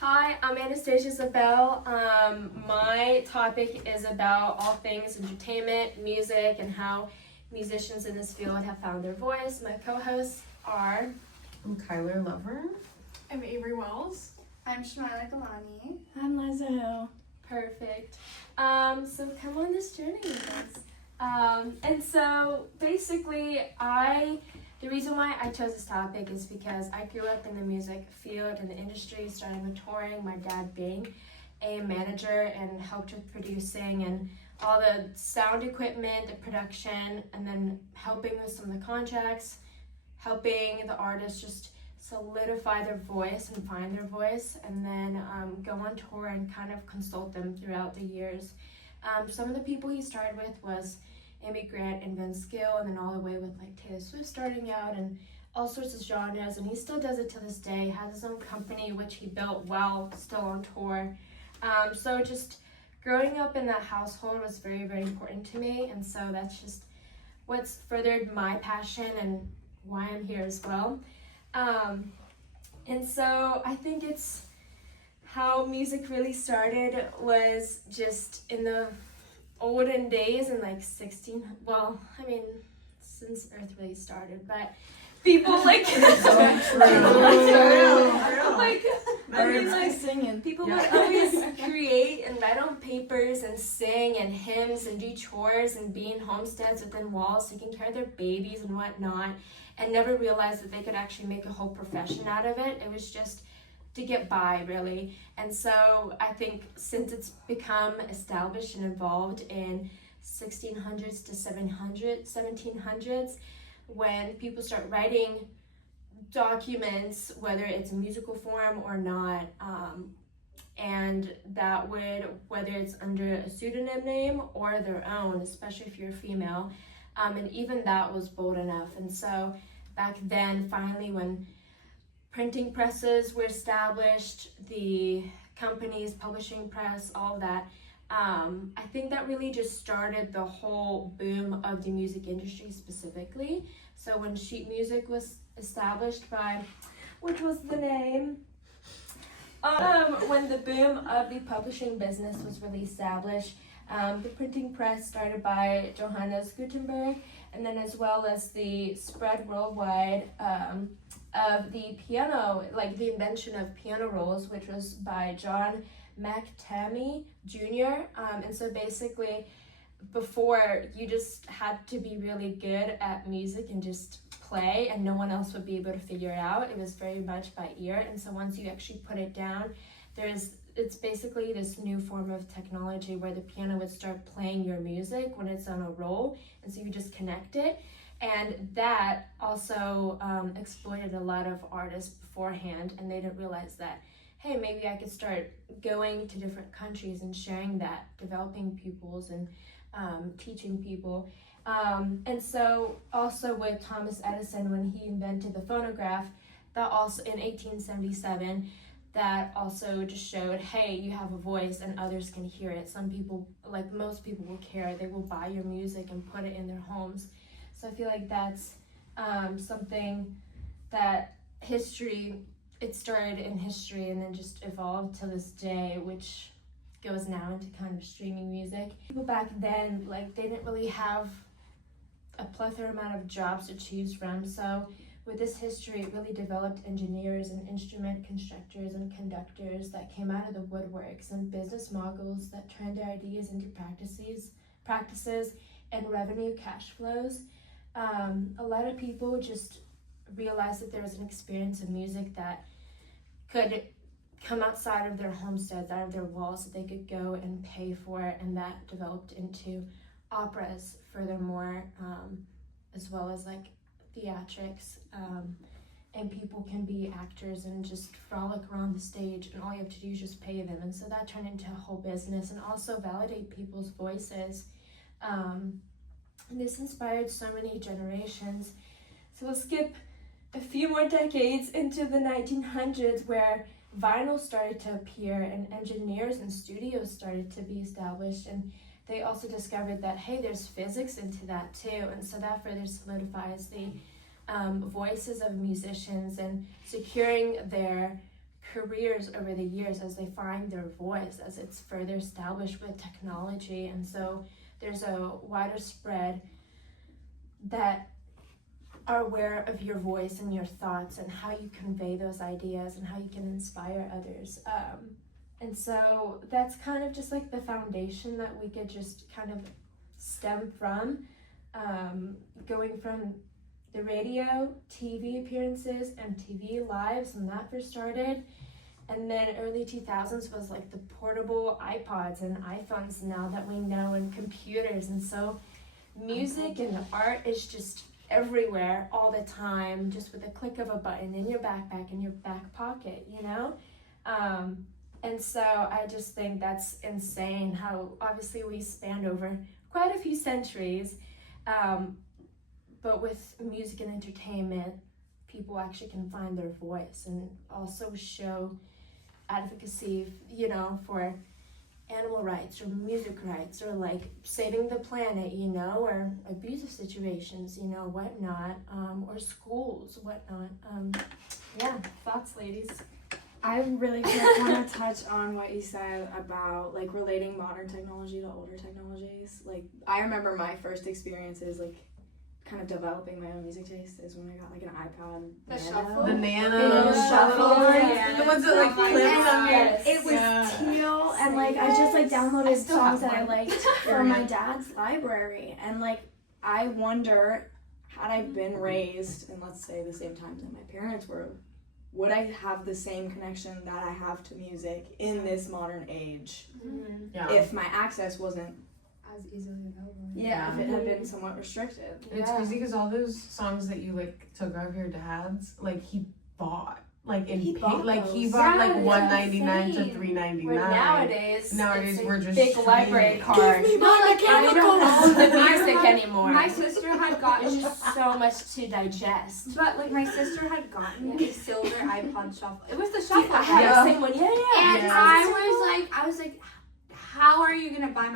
Hi, I'm Anastasia Zabel. My topic is about all things entertainment, music, and how musicians in this field have found their voice. My co-hosts are... I'm Kyler Lover. I'm Avery Wells. I'm Shimana Galani. I'm Liza Hill. Perfect. So come on this journey with us. And so basically, the reason why I chose this topic is because I grew up in the music field and the industry, starting with touring, my dad being a manager and helped with producing and all the sound equipment, the production, and then helping with some of the contracts, helping the artists just solidify their voice and find their voice, and then go on tour and kind of consult them throughout the years. Some of the people he started with was Amy Grant and Vince Gill, and then all the way with like Taylor Swift starting out and all sorts of genres, and he still does it to this day, has his own company which he built while still on tour. So just growing up in that household was very, very important to me, and so that's just what's furthered my passion and why I'm here as well. And so I think it's how music really started was just in the olden days in like since Earth really started, but people like people would always create and write on papers and sing and hymns and do chores and be in homesteads within walls taking care of their babies and whatnot, and never realized that they could actually make a whole profession out of it. It was just to get by, really. And so I think since it's become established and evolved in 1600s to 1700s, when people start writing documents, whether it's a musical form or not, and that would, whether it's under a pseudonym name or their own, especially if you're a female, and even that was bold enough. And so back then, finally, when printing presses were established, the companies, publishing press, all of that, I think that really just started the whole boom of the music industry specifically. So when sheet music was established by, which was the name, when the boom of the publishing business was really established, the printing press started by Johannes Gutenberg, and then as well as the spread worldwide of the piano, like the invention of piano rolls, which was by John McTamey Jr. And so basically, before, you just had to be really good at music and just play, and no one else would be able to figure it out. It was very much by ear, and so once you actually put it down, it's basically this new form of technology where the piano would start playing your music when it's on a roll, and so you just connect it. And that also exploited a lot of artists beforehand, and they didn't realize that, hey, maybe I could start going to different countries and sharing that, developing pupils and teaching people. And so also with Thomas Edison, when he invented the phonograph, that also in 1877, that also just showed, hey, you have a voice and others can hear it. Some people, like most people, will care. They will buy your music and put it in their homes. So I feel like that's something that it started in history and then just evolved to this day, which goes now into kind of streaming music. People back then, like, they didn't really have a plethora amount of jobs to choose from. So with this history, it really developed engineers and instrument constructors and conductors that came out of the woodworks, and business moguls that turned their ideas into practices and revenue cash flows. A lot of people just realized that there was an experience of music that could come outside of their homesteads, out of their walls, that they could go and pay for it, and that developed into operas furthermore, as well as like theatrics, and people can be actors and just frolic around the stage, and all you have to do is just pay them. And so that turned into a whole business, and also validate people's voices. And this inspired so many generations. So we'll skip a few more decades into the 1900s, where vinyl started to appear and engineers and studios started to be established, and they also discovered that, hey, there's physics into that too, and so that further solidifies the voices of musicians and securing their careers over the years as they find their voice, as it's further established with technology. And so there's a wider spread that are aware of your voice and your thoughts and how you convey those ideas and how you can inspire others. And so that's kind of just like the foundation that we could just kind of stem from, going from the radio, TV appearances, and TV lives when that first started. And then early 2000s was like the portable iPods and iPhones now that we know, and computers. And so music and art is just everywhere all the time, just with a click of a button in your backpack, in your back pocket, you know? And so I just think that's insane how obviously we spanned over quite a few centuries, but with music and entertainment, people actually can find their voice and also show advocacy, you know, for animal rights or music rights or like saving the planet, you know, or abusive situations, you know, whatnot, or schools, whatnot. Yeah, thoughts, ladies? I really want to touch on what you said about like relating modern technology to older technologies. Like I remember my first experiences like kind of developing my own music taste is when I got like an iPod The Nano. shuffle? The Nano. The shuffle. Yeah. The ones that like Oh my clip God. on your... It was teal, and like I just like downloaded still songs have that I one. liked from my dad's library, and like I wonder, had I been raised in let's say the same time that my parents were, would I have the same connection that I have to music in this modern age Yeah. if my access wasn't, As easily available. if it had been somewhat restricted? It's crazy because all those songs that you like took off your dad's, like he bought, like in He bought like he those. bought Yeah, like that's $1.99 to insane. $3.99. Where nowadays Nowadays it's a we're just big streaming. library card. Give me my I don't own the music anymore. My sister had gotten, It's just so much to digest. but like my sister had gotten a silver iPod shuffle. It was the shuffle. I had Yeah. the same one. Yeah. And Yeah. I was like, how are you gonna buy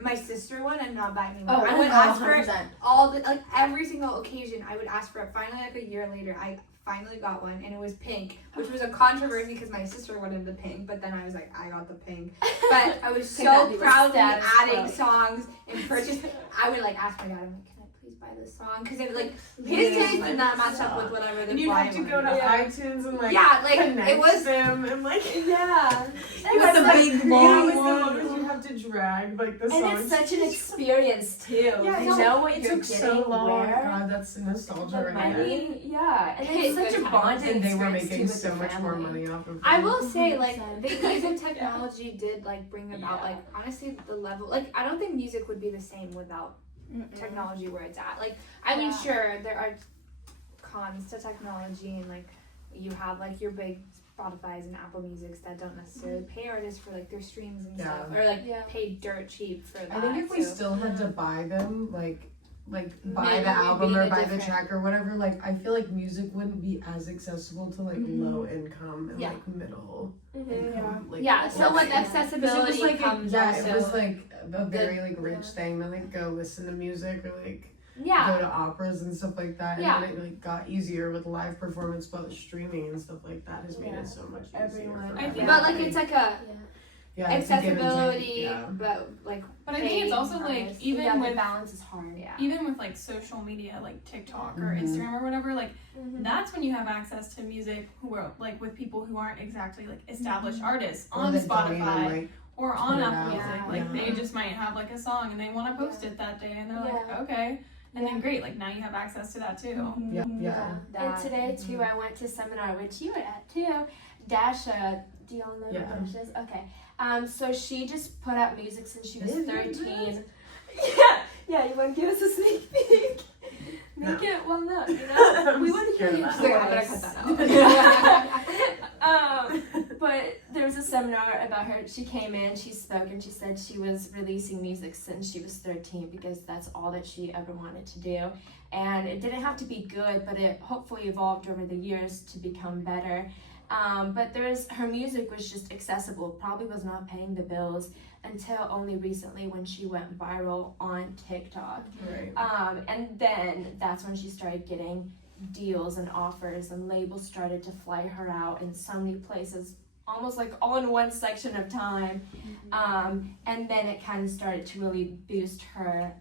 my sister one and not buy me one? I would ask for it 100%. all the like every single occasion. I would ask for it. Finally, like a year later, I finally got one, and it was pink, which was a controversy because my sister wanted the pink, but then I was like, I got the pink. But I was Could not so be the proud of me status adding quo. songs and purchase. I would like ask my dad, I'm like, can I please buy this song? Because it like his taste did not match up with whatever the And you have to go to iTunes and like it connect was. them and like Yeah. with the big long ones you have to drag like the And songs. it's such an experience too. Yeah, you know what it you're took getting so long. where. God, that's nostalgia The right there. money, yeah, and Hey, it's such good a times. bonding And they were experience, too, making with so the much more family. money off of I it. will say, like, 100%. the music technology did, like, bring about, like, honestly, the level, like, I don't think music would be the same without technology where it's at. Like, I mean, Yeah. sure, there are cons to technology, and, like, you have, like, your big Spotify's and Apple Musics that don't necessarily pay artists for, like, their streams and stuff, or, like, Yeah. pay dirt cheap for that. I think if we so. still had to buy them, like buy Maybe the we'd album be or in a buy the different- track or whatever, like I feel like music wouldn't be as accessible to like low income and Yeah. like middle Mhm. income. Like, Yeah, so with Yeah. accessibility it was like comes yeah, also, it was like a very good- like rich thing to like go listen to music or like yeah. go to operas and stuff like that. Yeah. And then it like got easier with live performance, but streaming and stuff like that has made Yeah. it so much easier. Everyone- for I think- But, like, everybody. it's like a yeah, it's a give and take, accessibility, yeah. but, like, But I think it's also like artists. even Yeah, the with balance is hard. yeah. even with like social media like TikTok or Mhm. Instagram or whatever, like Mhm. that's when you have access to music who are like with people who aren't exactly like established Mm-hmm. artists Or on that don't even, Spotify like, or on put it Apple out. Music. Yeah. Like they Yeah. just might have like a song and they want to post it that day and they're like, Yeah. okay. And then great, like now you have access to that too. yeah, yeah. And today too, I went to a seminar which you were at too. Dasha, do y'all know Yeah. who Dasha is? Okay. So she just put out music since she was Really? 13. Yeah. You want to give us a sneak peek? Make it well known. You know, I'm we want to hear scared your of She's like, I better voice. cut that out. But there was a seminar about her. She came in, she spoke, and she said she was releasing music since she was 13 because that's all that she ever wanted to do. And it didn't have to be good, but it hopefully evolved over the years to become better. But her music was just accessible, probably was not paying the bills until only recently when she went viral on TikTok. Right. And then that's when she started getting deals and offers, and labels started to fly her out in so many places, almost like all in one section of time. And then it kind of started to really boost her.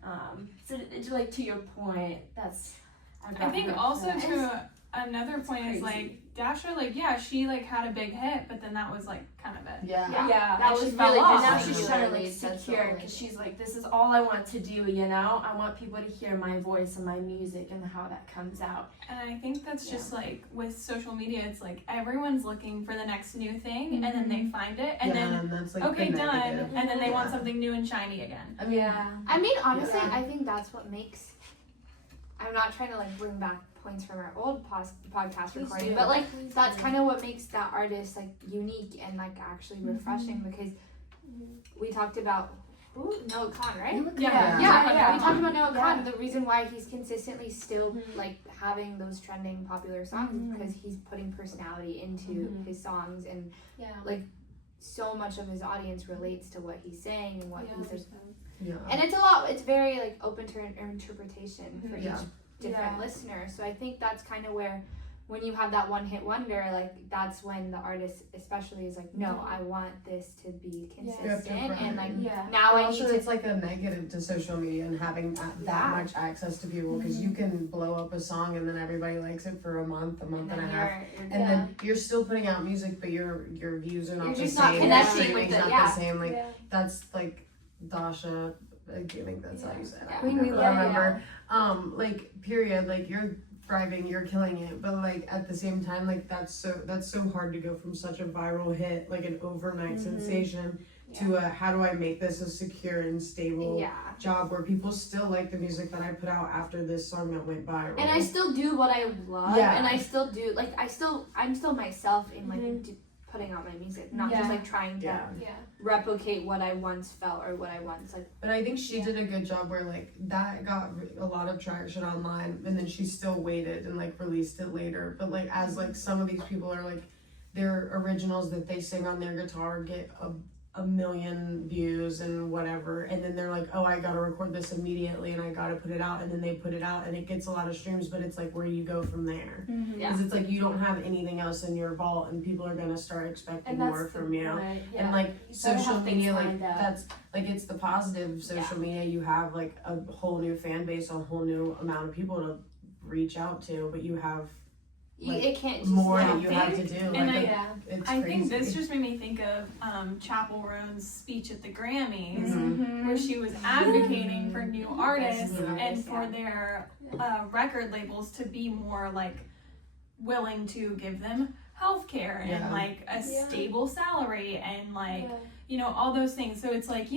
So like to your point, that's I think also to another point is like Dasha, like she like had a big hit, but then that was like kind of it. Yeah. That and was she really fell off. Now just she's really trying to like that's secure all. because she's like, this is all I want to do, you know. I want people to hear my voice and my music and how that comes out. And I think that's just like with social media, it's like everyone's looking for the next new thing, and then they find it, and then and that's like okay, the done, negative. and then they want Yeah. something new and shiny again. I mean, I mean, honestly, Yeah. I think that's what makes. I'm not trying to like bring back points from our old podcast Please recording, do. but like that's kind of what makes that artist like unique and like actually refreshing because we talked about Noah Khan, right? Yeah. We talked about Noah Yeah. Khan. The reason why he's consistently still Mhm. like having those trending popular songs is Mhm. because he's putting personality into Mhm. his songs, and Yeah. so much of his audience relates to what he's saying and what he's. yeah. And it's a lot. It's very like open to interpretation for Yeah. each different Yeah. listener. So I think that's kind of where, when you have that one hit wonder, like that's when the artist especially is like, no, I want this to be consistent, and like Yeah. now I need Also, to. it's like a negative to social media and having that Yeah. much access to people because you can blow up a song and then everybody likes it for a month and a half. And then you're still putting out music, but your views are not You're the just same. not your connecting streaming's with it, not yeah. the same. Like that's like Dasha. I think that's how you say it. Yeah. I We never love remember. Like period. Like you're thriving, you're killing it. But like at the same time, like that's so hard to go from such a viral hit, like an overnight sensation, to a how do I make this a secure and stable job where people still like the music that I put out after this song that went viral. And I still do what I love, Yeah. and I still do like I'm still myself in like putting out my music, not just like trying to Yeah. replicate what I once felt or what I once like. But I think she did a good job where like that got a lot of traction online, and then she still waited and like released it later. But like as like some of these people are like their originals that they sing on their guitar get a million views and whatever, and then they're like, oh, I gotta record this immediately and I gotta put it out, and then they put it out and it gets a lot of streams, but it's like where do you go from there? Because it's like you don't have anything else in your vault and people are gonna start expecting And that's more the from you. point. Yeah. And like You gotta social have things media, like lined up. that's like it's the positive social media. You have like a whole new fan base, a whole new amount of people to reach out to, but you have like, it can't just more yeah, that you have to do. and Like it's I crazy. think this just made me think of Chapel Roan's speech at the Grammys, Mhm. where she was advocating for new artists Yeah. and for their record labels to be more like willing to give them healthcare and Yeah. like a stable salary and like all those things. So it's like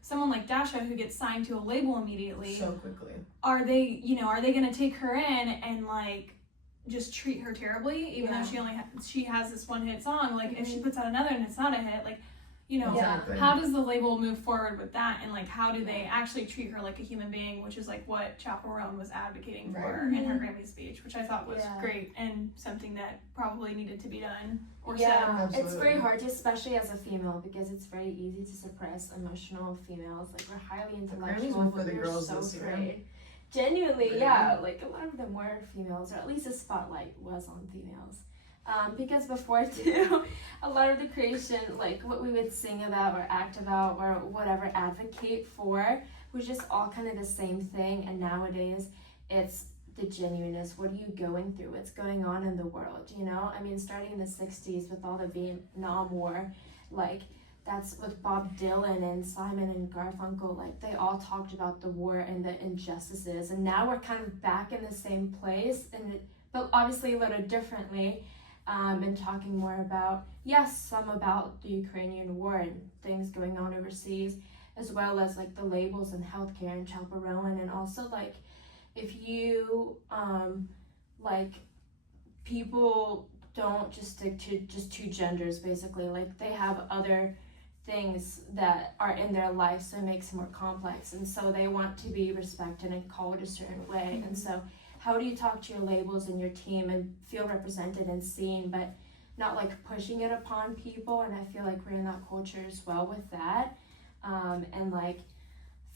someone like Dasha who gets signed to a label immediately. so quickly. Are they gonna take her in and like just treat her terribly, even though she has this one hit song? Like if she puts out another and it's not a hit, like Exactly. how does the label move forward with that, and like how do they actually treat her like a human being, which is like what Chapel Roan was advocating for in her Grammy speech, which I thought was great and something that probably needed to be done or said. It's Absolutely. very hard to, especially as a female, because it's very easy to suppress emotional females. Like we're highly intellectual, Grammys were for but the we're girls so this year. afraid. Genuinely, Really? yeah. Like a lot of them were females, or at least the spotlight was on females. Because before too, a lot of the creation, like what we would sing about or act about or whatever, advocate for, was just all kind of the same thing. And nowadays, it's the genuineness. What are you going through? What's going on in the world? I mean, starting in the 60s with all the Vietnam War, like that's with Bob Dylan and Simon and Garfunkel, like they all talked about the war and the injustices. And now we're kind of back in the same place, but obviously a little differently. And talking more about, some about the Ukrainian war and things going on overseas, as well as like the labels and healthcare and Chapel Roan, and also like if you like people don't just stick to just two genders basically, like they have other things that are in their life, so it makes it more complex, and so they want to be respected and called a certain way. And so how do you talk to your labels and your team and feel represented and seen, but not like pushing it upon people? And I feel like we're in that culture as well with that, and like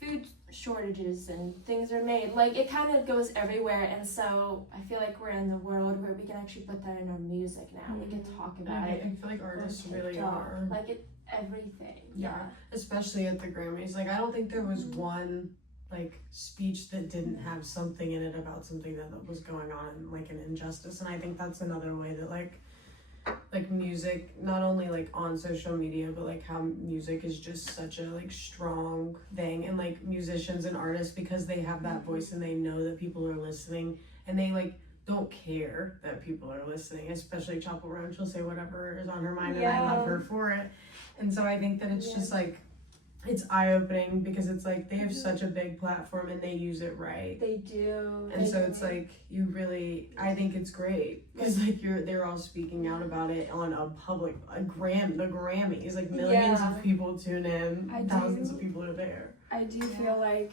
food shortages and things are made. Like it kind of goes everywhere, and so I feel like we're in the world where we can actually put that in our music now. We can talk about I it. feel like artists on really TikTok. are. Like it, everything. Yeah. Especially at the Grammys. Like I don't think there was Mm-hmm. one like speech that didn't have something in it about something that was going on and like an injustice. And I think that's another way that like music, not only like on social media, but like how music is just such a like strong thing, and like musicians and artists, because they have that voice and they know that people are listening, and they like don't care that people are listening, especially Chapel Roan. She'll say whatever is on her mind, and I love her for it. And so I think that it's just like, it's eye-opening, because it's like they have such a big platform and they use it right. They do. And so it's like, you really, I think it's great, because like they're all speaking out about it on a public, the Grammys, like millions of people tune in, thousands of people are there. I do feel like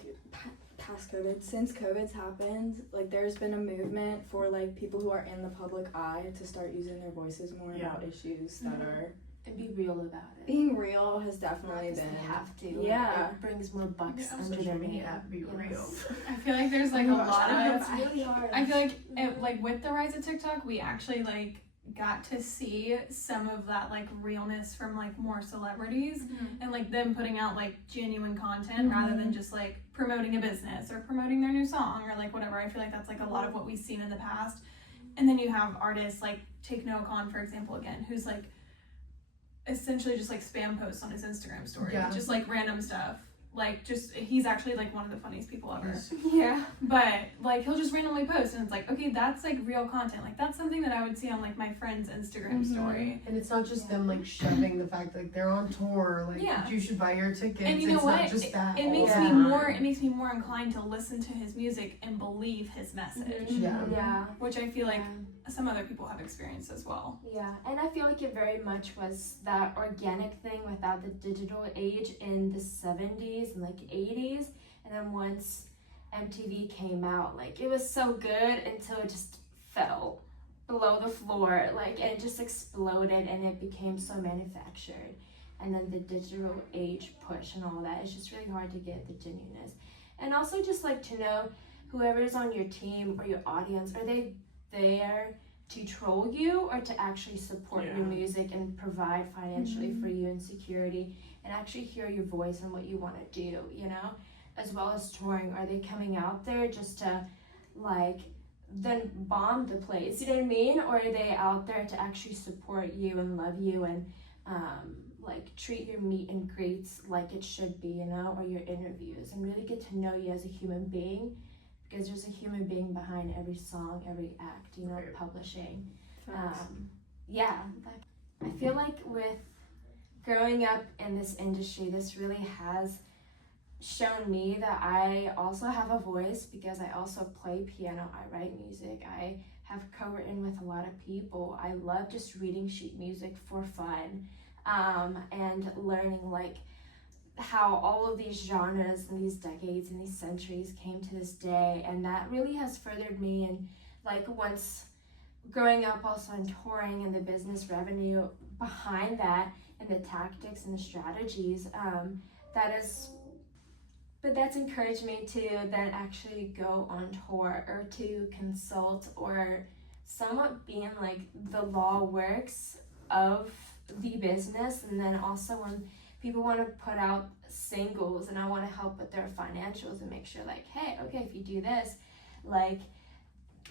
past COVID, since COVID's happened, like there's been a movement for like people who are in the public eye to start using their voices more about issues that are And be real about it. being real has definitely Not 'cause been. they have to. Yeah. It brings more bucks under Social their media, name. be real. I feel like there's like a lot of It's really hard. I feel like like with the rise of TikTok, we actually like got to see some of that like realness from like more celebrities and like them putting out like genuine content rather than just like promoting a business or promoting their new song or like whatever. I feel like that's like a lot of what we've seen in the past. And then you have artists like take Noah Khan, for example, again, who's like essentially just like spam posts on his Instagram story, just like random stuff. Like just he's actually like one of the funniest people ever. Yeah. But like he'll just randomly post and it's like, okay, that's like real content. Like that's something that I would see on like my friend's Instagram story. And it's not just them like shoving the fact that like they're on tour, like you should buy your tickets. And you know it's what? not just that. It makes all me the time. more inclined to listen to his music and believe his message. Yeah. Which I feel like some other people have experienced as well. Yeah, and I feel like it very much was that organic thing without the digital age in the 70s and like 80s. And then once MTV came out, like it was so good until it just fell below the floor, like, and it just exploded and it became so manufactured. And then the digital age push and all that, it's just really hard to get the genuineness. And also just like to know whoever's on your team or your audience, are they there to troll you or to actually support your music and provide financially for you and security and actually hear your voice and what you want to do, you know, as well as touring? Are they coming out there just to like then bomb the place, you know what I mean? Or are they out there to actually support you and love you and like treat your meet and greets like it should be, you know, or your interviews, and really get to know you as a human being? Because there's a human being behind every song, every act, you know, publishing. I feel like with growing up in this industry, this really has shown me that I also have a voice, because I also play piano, I write music, I have co-written with a lot of people. I love just reading sheet music for fun, and learning like how all of these genres and these decades and these centuries came to this day, and that really has furthered me. And like once growing up also in touring and the business revenue behind that and the tactics and the strategies, that's encouraged me to then actually go on tour or to consult or somewhat being like the law works of the business. And then also when people want to put out singles and I want to help with their financials and make sure like, hey, okay, if you do this, like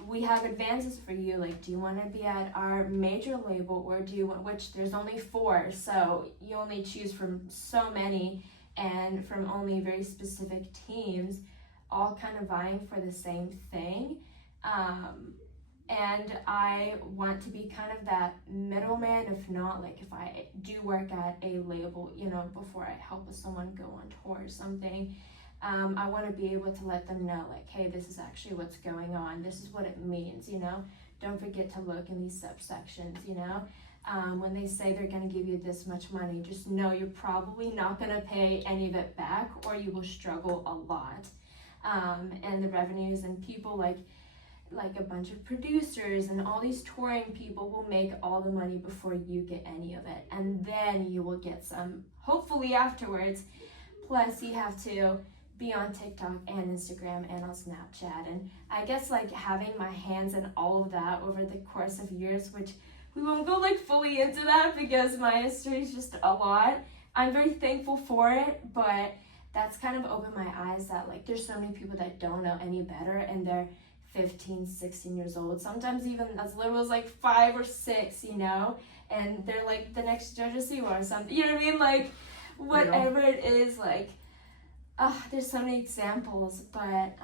we have advances for you. Like, do you want to be at our major label, or do you want, which there's only 4, so you only choose from so many and from only very specific teams, all kind of vying for the same thing. And I want to be kind of that middleman, if not, like if I do work at a label, you know, before I help with someone go on tour or something, I want to be able to let them know, like, hey, this is actually what's going on. This is what it means, you know. Don't forget to look in these subsections, you know. When they say they're going to give you this much money, just know you're probably not going to pay any of it back, or you will struggle a lot. And the revenues and people like a bunch of producers and all these touring people will make all the money before you get any of it, and then you will get some hopefully afterwards. Plus you have to be on TikTok and Instagram and on Snapchat. And I guess like having my hands in all of that over the course of years, which we won't go like fully into that because my history is just a lot. I'm very thankful for it, but that's kind of opened my eyes that like there's so many people that don't know any better and they're 15, 16 years old, sometimes even as little as like 5 or 6, you know, and they're like the next Jojo Siwa or something, you know what I mean? Like whatever it is, like there's so many examples, but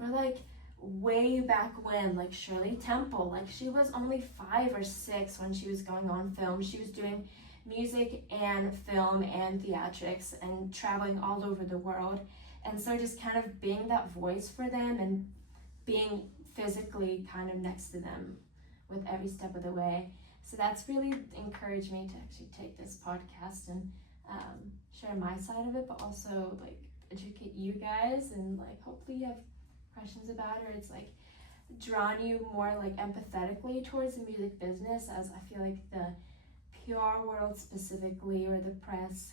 or like way back when, like Shirley Temple, like she was only 5 or 6 when she was going on film. She was doing music and film and theatrics and traveling all over the world, and so just kind of being that voice for them and being physically kind of next to them with every step of the way. So that's really encouraged me to actually take this podcast and share my side of it, but also like educate you guys, and like hopefully you have questions about it, or it's like drawn you more like empathetically towards the music business, as I feel like the PR world specifically, or the press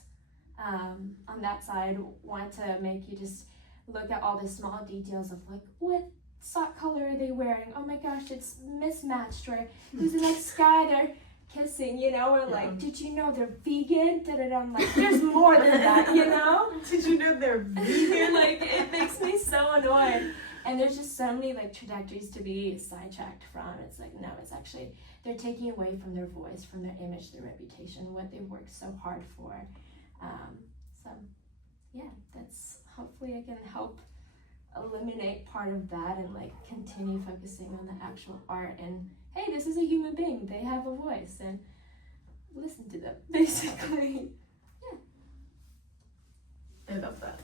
on that side, want to make you just look at all the small details of like, what sock color are they wearing? Oh my gosh, it's mismatched. Or who's the next guy they're kissing, you know? Or like, did you know they're vegan? I'm like, there's more than that, you know? Did you know they're vegan? Like, it makes me so annoyed. And there's just so many like trajectories to be sidetracked from. It's like, no, it's actually, they're taking away from their voice, from their image, their reputation, what they've worked so hard for. So yeah, that's, hopefully I can help eliminate part of that and like continue focusing on the actual art, and hey, this is a human being, they have a voice, and listen to them, basically. I love that.